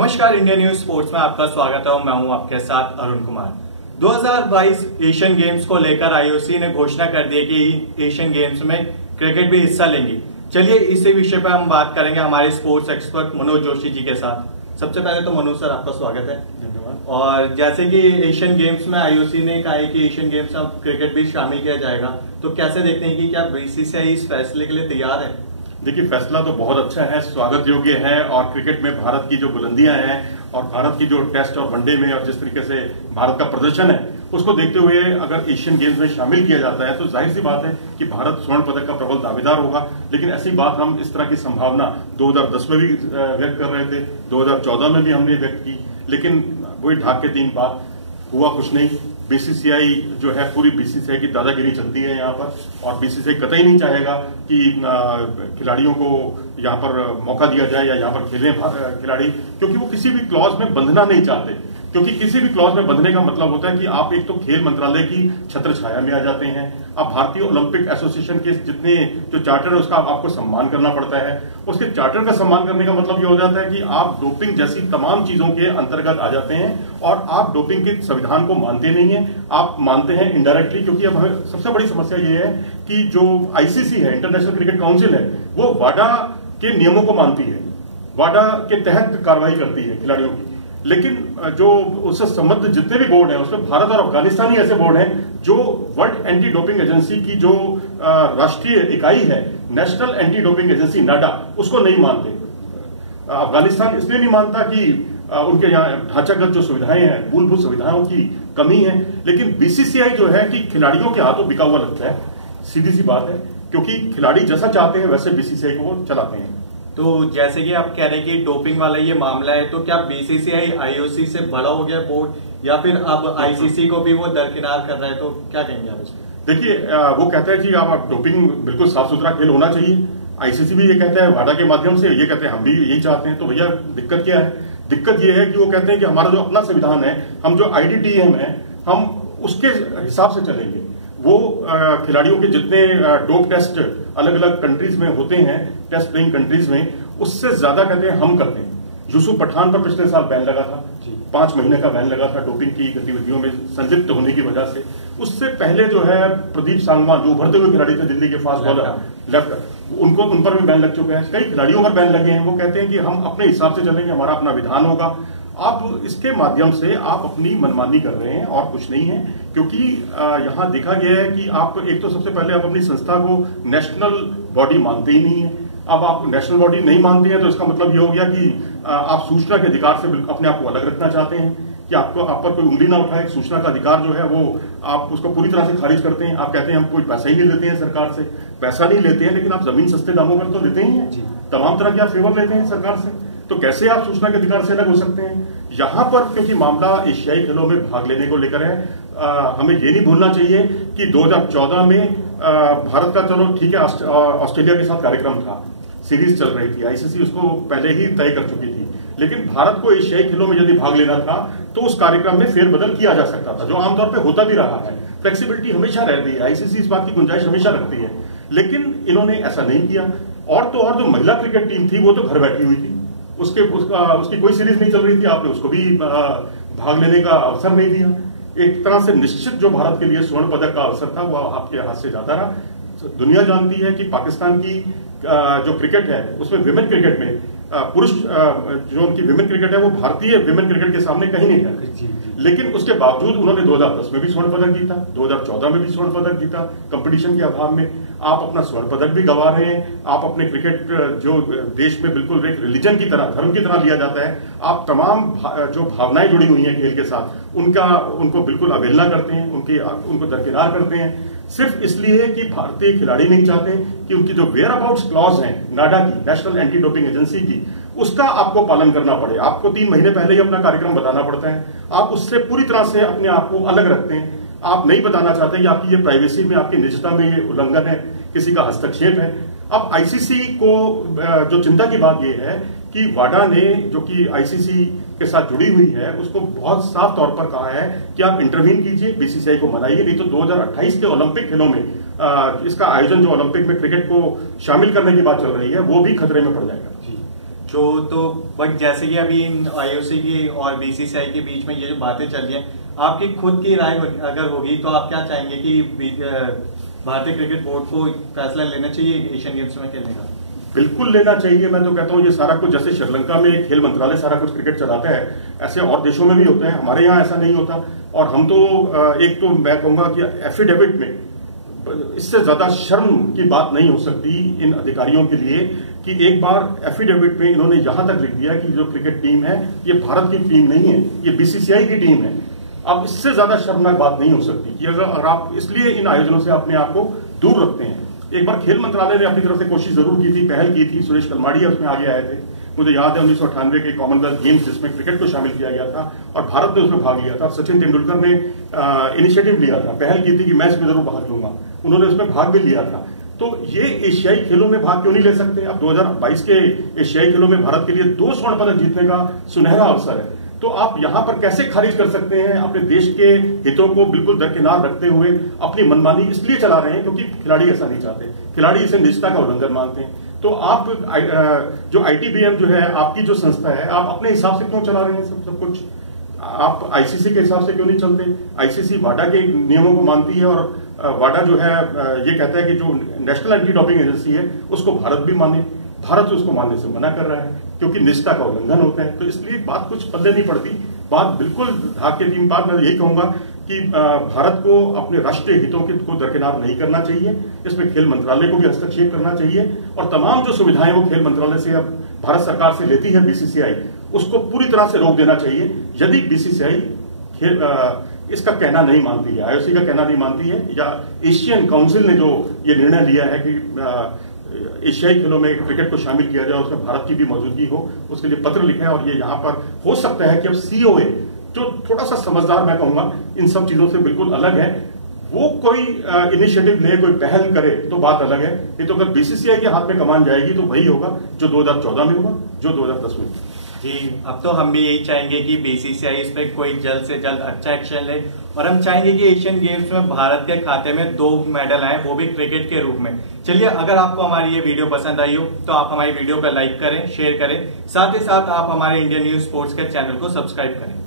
नमस्कार, India news sports में आपका स्वागत है और मैं हूं आपके साथ अरुण कुमार। 2022 एशियन गेम्स को लेकर आईओसी ने घोषणा कर दी कि एशियन गेम्स में क्रिकेट भी हिस्सा लेंगी। चलिए इसी विषय पर हम बात करेंगे हमारे स्पोर्ट्स एक्सपर्ट मनोज जोशी जी के साथ। सबसे पहले तो मनोज सर, आपका स्वागत है। धन्यवाद। और जैसे कि एशियन गेम्स में आईओसी ने कहा है कि एशियन गेम्स में अब क्रिकेट भी शामिल किया जाएगा, तो कैसे देखते हैं कि क्या बीसीसीआई इस फैसले के लिए तैयार है? देखिए, फैसला तो बहुत अच्छा है, स्वागत योग्य है। और क्रिकेट में भारत की जो बुलंदियां हैं और भारत की जो टेस्ट और वनडे में और जिस तरीके से भारत का प्रदर्शन है, उसको देखते हुए अगर एशियन गेम्स में शामिल किया जाता है तो जाहिर सी बात है कि भारत स्वर्ण पदक का प्रबल दावेदार होगा। लेकिन ऐसी बात हम इस तरह की संभावना 2010 में भी व्यक्त कर रहे थे, 2014 में भी हमने व्यक्त की, लेकिन वही ढाक के तीन बात, हुआ कुछ नहीं। बीसीसीआई जो है, पूरी बीसीसीआई की दादागिरी चलती है यहाँ पर, और बीसीसीआई कतई नहीं चाहेगा कि खिलाड़ियों को यहाँ पर मौका दिया जाए या यहाँ पर खेलें खिलाड़ी, क्योंकि वो किसी भी क्लॉज में बंधना नहीं चाहते। क्योंकि किसी भी क्लॉज में बंधने का मतलब होता है कि आप एक तो खेल मंत्रालय की छत्र छाया में आ जाते हैं, आप भारतीय ओलंपिक एसोसिएशन के जितने जो चार्टर है उसका आपको सम्मान करना पड़ता है। उसके चार्टर का सम्मान करने का मतलब ये हो जाता है कि आप डोपिंग जैसी तमाम चीजों के अंतर्गत आ जाते हैं और आप डोपिंग के संविधान को मानते नहीं है, आप मानते हैं इनडायरेक्टली। क्योंकि अब हमें सबसे बड़ी समस्या ये है कि जो आईसीसी है, इंटरनेशनल क्रिकेट काउंसिल है, वो वाडा के नियमों को मानती है, वाडा के तहत कार्रवाई करती है खिलाड़ियों की। लेकिन जो उससे संबंधित जितने भी बोर्ड हैं, उसमें भारत और अफगानिस्तान ही ऐसे बोर्ड हैं जो वर्ल्ड एंटी डोपिंग एजेंसी की जो राष्ट्रीय इकाई है, नेशनल एंटी डोपिंग एजेंसी नाडा, उसको नहीं मानते। अफगानिस्तान इसलिए नहीं मानता कि उनके यहाँ ढांचागत जो सुविधाएं हैं, मूलभूत सुविधाओं की कमी है। लेकिन बीसीसीआई जो है कि खिलाड़ियों के हाथों बिका हुआ लगता है, सीधी सी बात है, क्योंकि खिलाड़ी जैसा चाहते हैं वैसे बीसीसीआई को वो चलाते हैं। तो जैसे कि आप कह रहे हैं कि डोपिंग वाला ये मामला है, तो क्या बीसीसीआई आईओसी से बड़ा हो गया बोर्ड, या फिर अब आईसीसी को भी वो दरकिनार कर रहा है? तो क्या कहेंगे आप इसमें? देखिए, वो कहता है कि आप डोपिंग बिल्कुल साफ सुथरा खेल होना चाहिए। आईसीसी भी ये कहता है, वाडा के माध्यम से ये कहते हैं, हम भी यही चाहते हैं। तो भैया दिक्कत क्या है? दिक्कत ये है कि वो कहते हैं कि हमारा जो अपना संविधान है, हम जो आईडीटीएम है, हम उसके हिसाब से चलेंगे। वो खिलाड़ियों के जितने डोप टेस्ट अलग अलग कंट्रीज में होते हैं, टेस्ट प्लेइंग कंट्रीज में, उससे ज्यादा कहते हैं हम करते हैं। यूसुफ पठान पर पिछले साल बैन लगा था, 5 महीने का बैन लगा था डोपिंग की गतिविधियों में संलिप्त होने की वजह से। उससे पहले जो है प्रदीप सांगवान, जो उभरते हुए खिलाड़ी थे दिल्ली के फास्ट बॉलर, लेफ्ट, उन पर भी बैन लग चुके हैं। कई खिलाड़ियों पर बैन लगे हैं। वो कहते हैं कि हम अपने हिसाब से चलेंगे, हमारा अपना विधान होगा। आप इसके माध्यम से आप अपनी मनमानी कर रहे हैं और कुछ नहीं है। क्योंकि यहां देखा गया है कि आप एक तो सबसे पहले आप अपनी संस्था को नेशनल बॉडी मानते ही नहीं है। अब आप नेशनल बॉडी नहीं मानते हैं तो इसका मतलब ये हो गया कि आप सूचना के अधिकार से अपने आप को अलग रखना चाहते हैं कि आप पर कोई उंगली ना उठाए। सूचना का अधिकार जो है वो आप उसको पूरी तरह से खारिज करते हैं। आप कहते हैं हम कोई पैसा ही नहीं लेते हैं सरकार से, पैसा नहीं लेते हैं, लेकिन आप जमीन सस्ते दामों पर तो लेते ही हैं, तमाम तरह के आप फेवर लेते हैं सरकार से। तो कैसे आप सूचना के अधिकार से अलग हो सकते हैं? यहां पर क्योंकि मामला एशियाई खेलों में भाग लेने को लेकर है, हमें ये नहीं भूलना चाहिए कि 2014 में भारत का, चलो ठीक है, ऑस्ट्रेलिया के साथ कार्यक्रम था, सीरीज चल रही थी, आईसीसी उसको पहले ही तय कर चुकी थी। लेकिन भारत को एशियाई खेलों में यदि भाग लेना था तो उस कार्यक्रम में फेरबदल किया जा सकता था, जो आमतौर पर होता भी रहा है। फ्लेक्सिबिलिटी हमेशा रहती है, आईसीसी इस बात की गुंजाइश हमेशा रखती है। लेकिन इन्होंने ऐसा नहीं किया। और तो और जो महिला क्रिकेट टीम थी वो तो घर बैठी हुई थी, उसकी कोई सीरीज नहीं चल रही थी, आपने उसको भी भाग लेने का अवसर नहीं दिया। एक तरह से निश्चित जो भारत के लिए स्वर्ण पदक का अवसर था वो आपके हाथ से जाता रहा। दुनिया जानती है कि पाकिस्तान की जो क्रिकेट है उसमें विमेन क्रिकेट में पुरुष जो उनकी विमेन क्रिकेट है वो भारतीय विमेन क्रिकेट के सामने कहीं नहीं है। लेकिन उसके बावजूद उन्होंने 2010 में भी स्वर्ण पदक जीता, 2014 में भी स्वर्ण पदक जीता। कंपटीशन के अभाव में आप अपना स्वर्ण पदक भी गंवा रहे हैं। आप अपने क्रिकेट जो देश में बिल्कुल एक रिलीजन की तरह, धर्म की तरह लिया जाता है, आप तमाम जो भावनाएं जुड़ी हुई हैं खेल के साथ, उनको बिल्कुल अवहेलना करते हैं, उनको दरकिनार करते हैं, सिर्फ इसलिए कि भारतीय खिलाड़ी नहीं चाहते कि उनकी जो वेयर अबाउट्स क्लॉज है नाडा की, नेशनल एंटी डोपिंग एजेंसी की, उसका आपको पालन करना पड़े। आपको 3 महीने पहले ही अपना कार्यक्रम बताना पड़ता है। आप उससे पूरी तरह से अपने आप को अलग रखते हैं। आप नहीं बताना चाहते कि आपकी ये प्राइवेसी में, आपकी निजता में ये उल्लंघन है, किसी का हस्तक्षेप है। अब आईसीसी को जो चिंता की बात यह है कि वाडा ने, जो कि आईसीसी के साथ जुड़ी हुई है, उसको बहुत साफ तौर पर कहा है कि आप इंटरवीन कीजिए, बीसीसीआई को मनाइए, नहीं तो 2028 के ओलंपिक खेलों में इसका आयोजन, जो ओलंपिक में क्रिकेट को शामिल करने की बात चल रही है, वो भी खतरे में पड़ जाएगा। जो तो बट जैसे कि अभी इन आईओसी की और बीसीसीआई के बीच में ये जो बातें चल रही हैं, आपकी खुद की राय अगर होगी तो आप क्या चाहेंगे कि भारतीय क्रिकेट बोर्ड को फैसला लेना चाहिए एशियन गेम्स में खेलने का? बिल्कुल लेना चाहिए। मैं तो कहता हूँ ये सारा कुछ, जैसे श्रीलंका में खेल मंत्रालय सारा कुछ क्रिकेट चलाता है, ऐसे और देशों में भी होता है, हमारे यहाँ ऐसा नहीं होता। और हम तो एक तो मैं कहूंगा कि एफिडेविट में इससे ज्यादा शर्म की बात नहीं हो सकती इन अधिकारियों के लिए कि एक बार एफिडेविट में इन्होंने यहां तक लिख दिया कि जो क्रिकेट टीम है ये भारत की टीम नहीं है, ये बीसीसीआई की टीम है। अब इससे ज्यादा शर्मनाक बात नहीं हो सकती कि अगर आप इसलिए इन आयोजनों से अपने आप को दूर रखते हैं। एक बार खेल मंत्रालय ने अपनी तरफ से कोशिश जरूर की थी, पहल की थी, सुरेश कलमाड़िया उसमें आगे आए थे। मुझे याद है 1998 के कॉमनवेल्थ गेम्स जिसमें क्रिकेट को शामिल किया गया था और भारत ने उसमें भाग लिया था। सचिन तेंदुलकर ने इनिशिएटिव लिया था, पहल की थी कि मैं इसमें जरूर भाग लूंगा, उन्होंने उसमें भाग भी लिया था। तो ये एशियाई खेलों में भाग क्यों नहीं ले सकते? अब 2022 के एशियाई खेलों में भारत के लिए 2 स्वर्ण पदक जीतने का सुनहरा अवसर है। तो आप यहां पर कैसे खारिज कर सकते हैं? अपने देश के हितों को बिल्कुल दरकिनार रखते हुए अपनी मनमानी इसलिए चला रहे हैं क्योंकि खिलाड़ी ऐसा नहीं चाहते, खिलाड़ी इसे निजता का उल्लंघन मानते हैं। तो आप जो आईटीबीएम जो है, आपकी जो संस्था है, आप अपने हिसाब से क्यों चला रहे हैं सब कुछ? आप आईसीसी के हिसाब से क्यों नहीं चलते? आईसीसी वाडा के नियमों को मानती है और वाडा जो है ये कहता है कि जो नेशनल एंटी डोपिंग एजेंसी है उसको भारत भी माने, भारत उसको मानने से मना कर रहा है क्योंकि निजता का उल्लंघन होता है। तो इसलिए बात कुछ पल्ले नहीं पड़ती, बात बिल्कुल धाक के 3 बात। मैं यही कहूंगा कि भारत को अपने राष्ट्रीय हितों को दरकिनार नहीं करना चाहिए, इसमें खेल मंत्रालय को भी हस्तक्षेप करना चाहिए और तमाम जो सुविधाएं वो खेल मंत्रालय से अब भारत सरकार से लेती है बीसीसीआई, उसको पूरी तरह से रोक देना चाहिए। यदि बीसीसीआई इसका कहना नहीं मानती है, आईओसी का कहना नहीं मानती है, या एशियन काउंसिल ने जो ये निर्णय लिया है कि एशियाई खेलों में क्रिकेट को शामिल किया जाए, उसमें भारत की भी मौजूदगी हो, उसके लिए पत्र लिखा है। और ये यहां पर हो सकता है कि अब सीओए जो थोड़ा सा समझदार, मैं कहूंगा इन सब चीजों से बिल्कुल अलग है, वो कोई इनिशिएटिव ले, कोई पहल करे तो बात अलग है। नहीं तो अगर बीसीसीआई के हाथ में कमान जाएगी तो वही होगा जो 2014 में हुआ, जो 2010 में। जी, अब तो हम भी यही चाहेंगे कि बीसीसीआई इस पे कोई जल्द से जल्द अच्छा एक्शन ले और हम चाहेंगे कि एशियन गेम्स में भारत के खाते में 2 मेडल आए, वो भी क्रिकेट के रूप में। चलिए, अगर आपको हमारी ये वीडियो पसंद आई हो तो आप हमारी वीडियो को लाइक करें, शेयर करें, साथ ही साथ आप हमारे इंडियन न्यूज स्पोर्ट्स के चैनल को सब्सक्राइब करें।